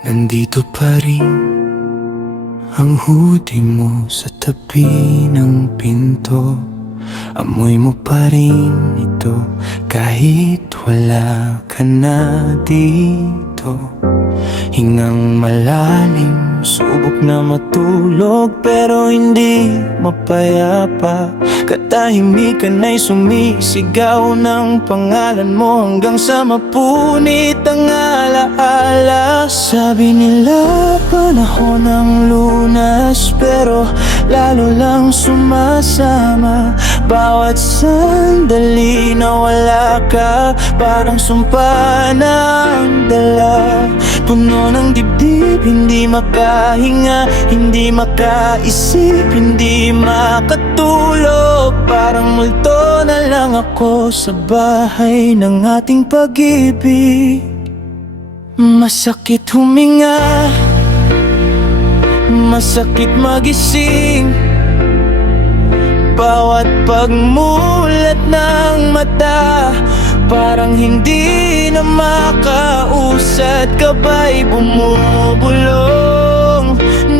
Nandito pa rin ang hoodie mo sa tabi ng pinto. Amoy mo pa rin ito kahit wala ka na dito. Hingang malalim, subok na matulog pero hindi mapayapa. Katahimikan ay sumisigaw ng pangalan mo hanggang sa mapunit ang alaala. Sabi nila panahon ng lunas, pero lalo lang sumasama. Bawat sandali na wala ka, parang sumpa ng dala. Puno ng dibdib, hindi makahinga, hindi makaisip, hindi makatulog. Parang multo na lang ako sa bahay ng ating pag-ibig. Masakit huminga, masakit magising. Bawat pagmulat ng mata, parang hindi na makausad. Kabay bumubulong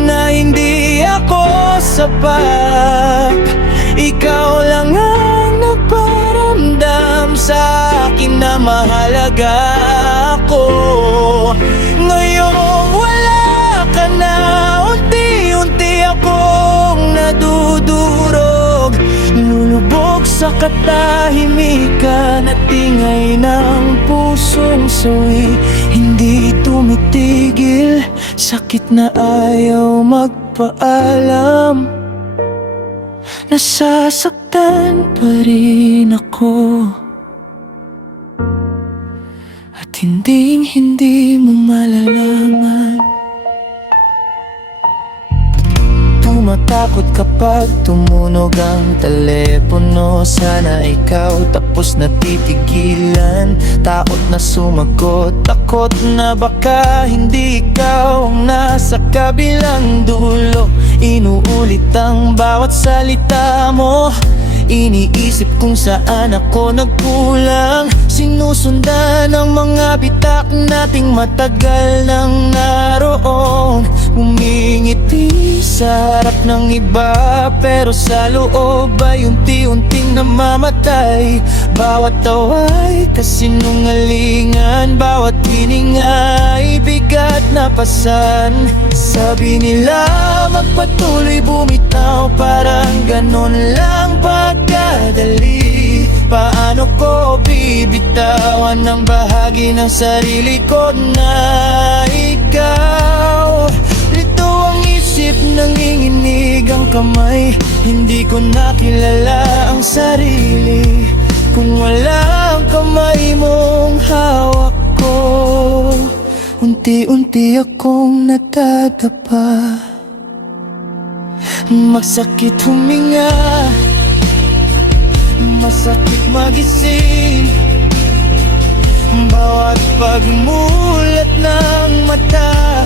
na hindi ako sapat. Ikaw lang ang nagparamdam sa akin na mahalaga ako. Ngayong wala ka na, unti-unti akong nadudurog. Lulubog sa katahimikan at ingay ng pusong sawi. Hindi tumitigil, sakit na ayaw magpaalam. Nasasaktan pa rin ako, at hindi mo malalaman. Tumatakot kapag tumunog ang telepono. Sana ikaw tapos natitigilan. Takot na sumagot, takot na baka hindi ikaw ang nasa kabilang dulo. Inuulit ang bawat salita mo, iniisip kung saan ako nagkulang. Sinusundan ang mga bitak nating matagal nang naroon. Umingiti sa harap ng iba, pero sa loob ay unti-unting namamatay. Bawat tawa'y kasinungalingan, bawat hininga ay bigat na pasan. Sabi nila magpatuloy bumitaw, parang ganon lang pagkadali. Paano ko bibitawan ng bahagi ng sarili ko na ikaw? Lito ang isip, nanginginig ang kamay. Hindi ko nakilala ang sarili kung wala ang kamay mong hawak ko. Unti-unti akong natadapa. Masakit huminga, masakit magising. Bawat pagmulat ng mata,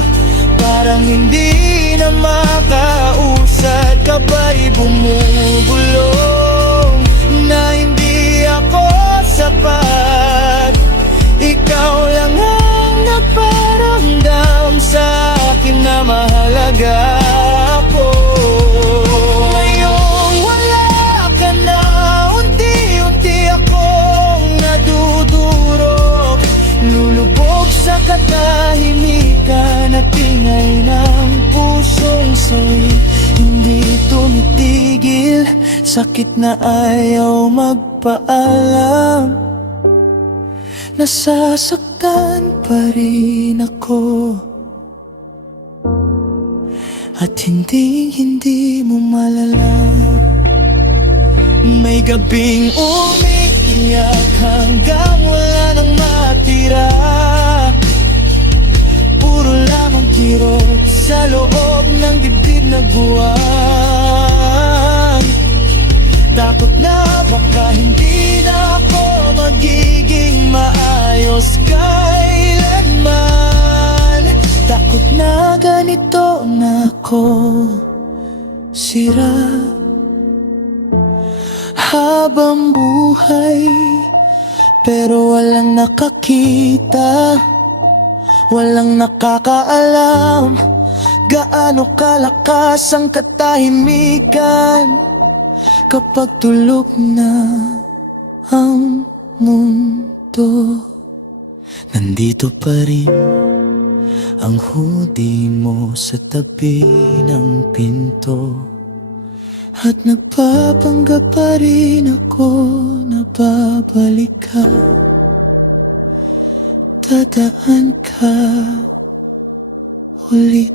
parang hindi na makausad. Kabay bumubulong na hindi ako sapat. Ikaw lang ang nagparamdam sa akin na mahalaga ako. Ngayong wala ka na, unti-unti akong nadudurog. Lulubog sa katahimikan at ingay ng pusong sawi. Hindi tumitigil, sakit na ayaw magpaalam. Nasasaktan pa rin ako, at hindi mo malalaman. May gabing umiiyak hanggang wala nang matira. Puro lamang kirot sa loob ng dibdib na buwan. Takot na baka hindi na ako magiging maayos kailanman. Takot na ganito na ako, sira habang buhay, pero walang nakakita Walang nakakaalam gaano kalakas ang katahimikan kapag tulog na ang mundo. Nandito pa rin ang hoodie mo sa tabi ng pinto, at nagpapanggap pa rin ako na babalik ka. Dadaan ka ulit